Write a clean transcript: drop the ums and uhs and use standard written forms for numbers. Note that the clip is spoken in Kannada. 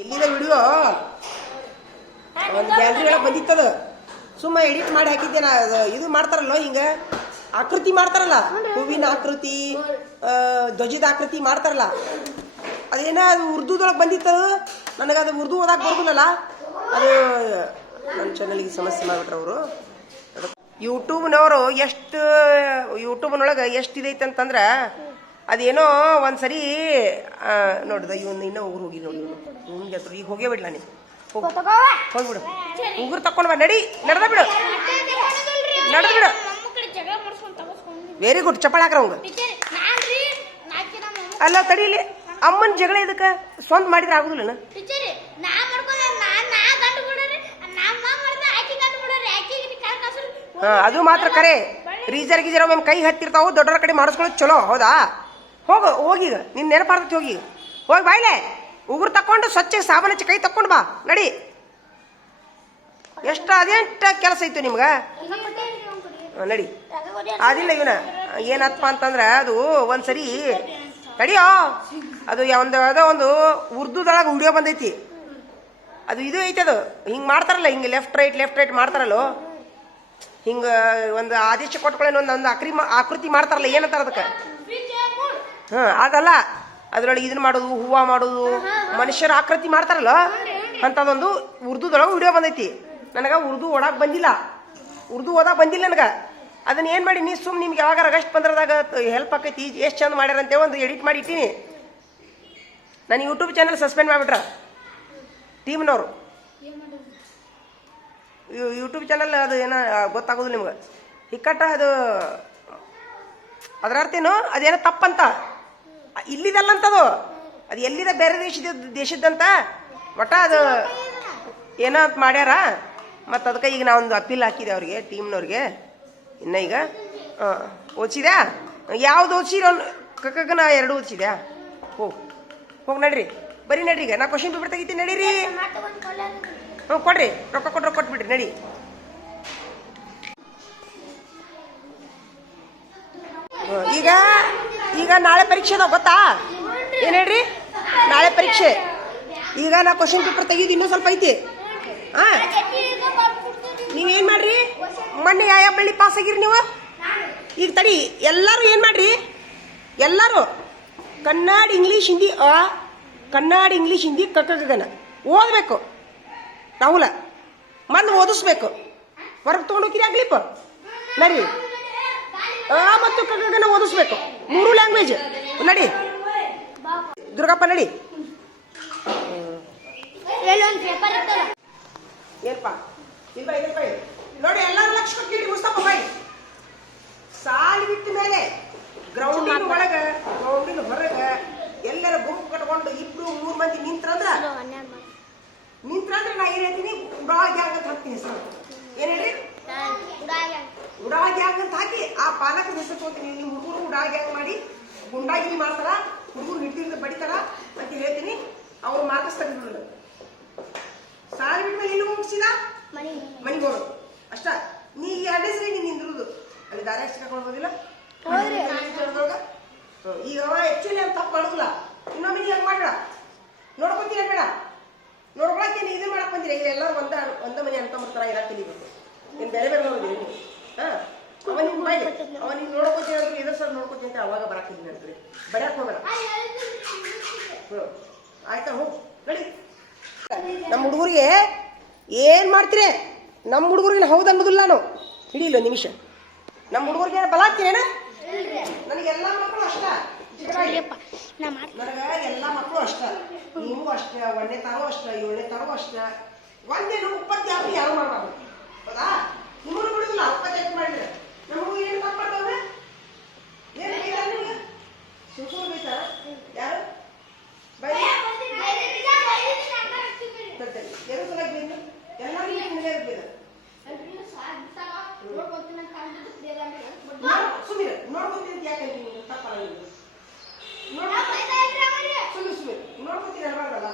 ಎಲ್ಲಿದೆ ವಿಡಿಯೋ ಒಂದು ಗ್ಯಾಲರಿ ಒಳಗೆ ಬಂದಿತ್ತದ ಸುಮ್ಮ ಎಡಿಟ್ ಮಾಡಿ ಹಾಕಿದ್ದೆ ನಾ. ಇದು ಮಾಡ್ತಾರಲ್ಲ ಹಿಂಗ ಆಕೃತಿ ಮಾಡ್ತಾರಲ್ಲ, ಹೂವಿನ ಆಕೃತಿ, ಧ್ವಜದ ಆಕೃತಿ ಮಾಡ್ತಾರಲ್ಲ, ಅದೇನ ಅದು ಉರ್ದುದೊಳಗೆ ಬಂದಿತ್ತದು. ನನಗದು ಉರ್ದು ಓದಾಕ್ ಬರೋದಿಲ್ಲಲ್ಲ, ಅದು ನನ್ನ ಚಾನಲ್ಗೆ ಸಮಸ್ಯೆ ಮಾಡಿಬಿಟ್ರೆ ಅವರು. ಯೂಟ್ಯೂಬ್ನವರು ಯೂಟ್ಯೂಬ್ನೊಳಗೆ ಎಷ್ಟು ಇದೈತೆ ಅಂತಂದ್ರೆ ಅದೇನೋ ಒಂದ್ಸರಿ ನೋಡ್ದ ಇವನು ಇನ್ನೂ ಉಗುರು ಹೋಗಿ ನೋಡಿ ನಿಮ್ಗೆ ಹತ್ರ ಈಗ ಹೋಗೇ ಬಿಡ್ಲ ನೀನು ಹೋಗ್ಬಿಡು. ಉಗುರು ತಕೊಂಡ್ ಬಾ, ನಡೆದ ಬಿಡು. ವೆರಿ ಗುಡ್, ಚಪ್ಪಾಳೆ ಹಾಕ್ರ ಅವಂಗ. ಅಲ್ಲ ತಡೀಲಿ, ಅಮ್ಮನ ಜಗಳ ಇದಕ್ಕೆ ಸ್ವಂತ ಮಾಡಿದ್ರೆ ಆಗುದಿಲ್ಲ. ಅದು ಮಾತ್ರ ಕರೆ. ರೀಸರ್ ಗೀಜರ್ ಒಮ್ಮೆ ಕೈ ಹತ್ತಿರ್ತಾವು, ದೊಡ್ಡರ ಕಡೆ ಮಾಡಿಸ್ಕೊಳ್ಳೋದು ಚಲೋ. ಹೌದಾ? ಹೋಗೀಗ ನಿನ್ನ ನೆನಪಾರ್ತೈತಿ. ಹೋಗಿ ಬಾಯ್ಲೆ ಉಗುರು ತಕೊಂಡು ಸ್ವಚ್ಛ ಸಾಬೂನು ಹಚ್ಚಿ ಕೈ ತಕೊಂಡು ಬಾ, ನಡಿ. ಎಷ್ಟು ಅದೇಂಟ ಕೆಲಸ ಇತ್ತು ನಿಮ್ಗ, ನಡಿ. ಅದಿಲ್ಲ ಇವನ ಏನಪ್ಪ ಅಂತಂದ್ರ ಅದು ಒಂದ್ಸರಿ ತಡಿಯೋ, ಅದು ಯಾವುದೋ ಒಂದು ಉರ್ದುದೊಳಗೆ ವಿಡಿಯೋ ಬಂದೈತಿ. ಅದು ಇದು ಐತಿ, ಅದು ಹಿಂಗೆ ಮಾಡ್ತಾರಲ್ಲ, ಹಿಂಗೆ ಲೆಫ್ಟ್ ರೈಟ್ ಮಾಡ್ತಾರಲ್ಲೋ, ಹಿಂಗೆ ಒಂದು ಆದೇಶ ಕೊಟ್ಕೊಳ್ಳೇನು ಒಂದು ಆಕೃತಿ ಮಾಡ್ತಾರಲ್ಲ, ಏನಂತಾರ ಅದಕ್ಕೆ? ಅದಲ್ಲ, ಅದ್ರೊಳಗೆ ಇದನ್ನ ಮಾಡೋದು, ಹೂವು ಮಾಡೋದು, ಮನುಷ್ಯರ ಆಕೃತಿ ಮಾಡ್ತಾರಲ್ಲ ಅಂಥದ್ದೊಂದು ಉರ್ದುದೊಳಗೆ ವಿಡಿಯೋ ಬಂದೈತಿ. ನನಗೆ ಉರ್ದು ಓಡಾಕ್ ಬಂದಿಲ್ಲ, ಉರ್ದು ಓದಾಕ್ ಬಂದಿಲ್ಲ ನನಗೆ. ಅದನ್ನ ಏನು ಮಾಡಿ ನೀ ಸುಮ್ಮನೆ ನಿಮ್ಗೆ ಯಾವಾಗ ಆಗಸ್ಟ್ ಬಂದ್ರದಾಗ ಹೆಲ್ಪ್ ಆಕೈತಿ, ಎಷ್ಟು ಚಂದ ಮಾಡ್ಯಾರಂತೇಳಿ ಒಂದು ಎಡಿಟ್ ಮಾಡಿ ಇಟ್ಟೀನಿ. ನಾನು ಯೂಟ್ಯೂಬ್ ಚಾನಲ್ ಸಸ್ಪೆಂಡ್ ಮಾಡಿಬಿಟ್ರ ಟೀಮ್ನವರು. ಯೂಟ್ಯೂಬ್ ಚಾನಲ್ ಅದು ಏನೋ ಗೊತ್ತಾಗೋದು ನಿಮ್ಗೆ, ಹಿಕ್ಕಟ್ಟ ಅದು. ಅದರ ಅರ್ಥ ಏನು, ಅದೇನೋ ತಪ್ಪಂತ, ಇಲ್ಲಿದಲ್ಲಂತದು, ಅದು ಎಲ್ಲಿದೆ ಬೇರೆ ದೇಶದಂತ ಒಟ್ಟ ಅದು ಏನೋ ಅಂತ ಮಾಡ್ಯಾರ. ಮತ್ತು ಅದಕ್ಕೆ ಈಗ ನಾವೊಂದು ಅಪೀಲ್ ಹಾಕಿದೆ ಅವ್ರಿಗೆ, ಟೀಮ್ನವ್ರಿಗೆ. ಇನ್ನು ಈಗ ಓದಿಸಿದ್ಯಾ? ಯಾವ್ದು ಓದಿಸಿರ? ಕಕ್ಕನ 2 ಓದಿಸಿದ್ಯಾ? ಹೋಗಿ ನಡ್ರಿ, ಬರೀ ನಡ್ರಿ. ಈಗ ನಾ ಕ್ವಶನ್ ಪೇಪರ್ ತೆಗಿತೀನಿ, ನಡೀರಿ. ಕೊಡ್ರಿ, ರೊಕ್ಕ ಕೊಟ್ಬಿಡ್ರಿ, ನಡಿ. ಈಗ ನಾಳೆ ಪರೀಕ್ಷೆ ಅದಾವ ಗೊತ್ತಾ? ಏನು ಹೇಳ್ರಿ? ನಾಳೆ ಪರೀಕ್ಷೆ. ಈಗ ನಾ ಕ್ವಶನ್ ಪೇಪರ್ ತೆಗಿದು ಇನ್ನೂ ಸ್ವಲ್ಪ ಐತಿ. ನೀವೇನು ಮಾಡ್ರಿ, ಮೊನ್ನೆ ಯಾವ ಬಳ್ಳಿ ಪಾಸ್ ಆಗಿರಿ ನೀವು? ಈಗ ತಡಿ, ಎಲ್ಲರೂ ಏನು ಮಾಡ್ರಿ, ಎಲ್ಲರೂ ಕನ್ನಡ ಇಂಗ್ಲೀಷ್ ಹಿಂದಿ ಕನ್ನಡ ಇಂಗ್ಲೀಷ್ ಹಿಂದಿ ಕಕ್ಕಗನ ಓದಬೇಕು. ರಾಹುಲ ಮೊದಲು ಓದಿಸ್ಬೇಕು. ಹೊರಗೆ ತೊಗೊಂಡೋಗಿರಿ ಆಗ್ಲಿಪ್ಪ, ನರಿ. ಮತ್ತು ಕಕ್ಕಗನ ಓದಿಸ್ಬೇಕು, 3 ಲ್ಯಾಂಗ್ವೇಜ್. ನಡಿ ದುರ್ಗಪ್ಪ, ನಡಿ. ಏನಪ್ಪ ನೋಡಿ, ಎಲ್ಲರೂ ಲಕ್ಷ ಕೊಟ್ಟಿರಿ. ಮುಸ್ತಫ ಬಾಯಿ ಸಾಲಿ ಬಿಟ್ಟ ಮೇಲೆ ಗ್ರೌಂಡಿನ ಒಳಗೆ, ಗ್ರೌಂಡಿನ ಹೊರಗೆ ಎಲ್ಲರ ಗುಂಪು ಕಟ್ಕೊಂಡು 2-3 ಮಂದಿ ನಿಂತ್ರಂದ್ರೆ ನಾ ಏನ್ ಹೇಳ್ತೀನಿ, ಉಡಾ ಗ್ಯಾಂಗ್ ಅಂತ ಹಾಕ್ತೀನಿ ಹೆಸರು. ಏನ್ ಹೇಳ್ರಿ? ಉಡಾ ಗ್ಯಾಂಗ್ ಅಂತ ಹಾಕಿ ಆ ಪಾಲಕರ ಹೆಸರು ತಗೋತೀನಿ. ನಿಮ್ಮ ಹುಡುಗರು ಉಡಾ ಗ್ಯಾಂಗ್ ಮಾಡಿ ಗುಂಡಾಗಿರಿ ಮಾಡ್ತಾರ, ಹುಡುಗರು ಹಿಡ್ದಿಂದ ಬಡಿತಾರ ಅಂತ ಹೇಳ್ತೀನಿ. ಅವ್ರು ಮಾರ್ಕಸ್ತಾರೆ. ಸಾಲಿ ಬಿಟ್ಟ ಮೇಲೆ ಇನ್ನು ಮುಗಿಸಿದ ಮನೆಗೆ ಹೋಗೋದು ಅಷ್ಟ. ನೀ 2 ಸರಿ ನೀನು ನಿಂದಿರುದು ಅಲ್ಲಿ ದಾರಿ ಅಷ್ಟು ಕರ್ಕೊಂಡು ಹೋಗೋದಿಲ್ಲ. ಈಗ ಅವ ಆಕ್ಚುಲಿ ಅಂತ ತಪ್ಪು ಮಾಡೋದಿಲ್ಲ. ಇನ್ನೊಮ್ಮೆ ನೀ ಹಂಗೆ ಮಾಡಬೇಡ, ನೋಡ್ಕೊತೀನಿ ಬೇಡ. ನೋಡ್ಕೊಳಕ್ಕೆ ನೀ ಇದನ್ನ ಮಾಡಕ್ ಬಂದಿರ. ಈಗ ಎಲ್ಲರೂ ಒಂದ ಮನೆ ಅಂತ ಬರ್ತಾರ, ಇರಾಕ್ ಕಲಿಬೇಕು. ನೀನು ಬೇರೆ ನೋಡಿದ್ರಿ ನೀವು. ಅವ ನಿಮ್ಗೆ ಬಾಯ್ಲಿ, ಅವ ನೀವು ನೋಡ್ಕೊತೀನಿ ಅಂದ್ರೆ ಇದ್ರ ಸರ್ ನೋಡ್ಕೊತೀನಿ ಅಂತ ಅವಾಗ ಬರಾಕಿದ್ದೀನಿ ಅಂತ್ರಿ. ಬಡ್ಯಾಕ್ ಹೋಗಬೇಡ. ಆಯ್ತಾ? ಹೋಗಿ ನಡಿ. ನಮ್ಮ ಹುಡುಗರಿಗೆ ಏನ್ ಮಾಡ್ತೀರಿ? ನಮ್ಮ ಹುಡುಗರಿಗೆ ಹೌದು ಅನ್ನೋದಿಲ್ಲ. ನಾವು ಹಿಡಿಯಿಲ್ಲ ನಿಮಿಷ. ನಮ್ಮ ಹುಡುಗರಿಗೆ ಬಲ ಹಾಕ್ತೀರೇನ? ನನಗೆಲ್ಲ ಮಕ್ಕಳು ಅಷ್ಟ, ನನಗ ಎಲ್ಲ ಮಕ್ಕಳು ಅಷ್ಟ, ನೀವು ಅಷ್ಟ, 1ನೇ ತಾರೋ ಅಷ್ಟ, 7ನೇ ತಾರೋ ಅಷ್ಟ. ಒಂದೇನು 20 ಯಾರು ಯಾರು ಮಾಡಬಾರ್ದು. ಹೌದಾ? ನಿಮ್ಮನ್ನು ಬಿಡುದಿಲ್ಲ 20 ಮಾಡಿದ್ರೆ. ನಮ್ಮ ಹುಡುಗ ಏನು ತಪ್ಪು ಮಾಡ್ತಾವೆ? ಏನು ಬೈತಾರ ನಿಮ್ಗೆ? ಸುಮ್ಮನೆ ಬೈತಾರ? ಯಾರು ಬೈ ಎರಡು ಸಲ ಬೇಕು, ಎಲ್ಲರಿಗೂ ನಿಮಗೆ ಇರ್ಬೇಕು. ಸುಮ್ಮನೆ ನೋಡ್ಕೊತೀನಿ ಯಾಕೆ ತಪ್ಪಲ್ಲ? ಸುಮ್ಮನೆ ನೋಡ್ಕೊತೀನಿ ಅನ್ಬಾರ್ದಲ್ಲ.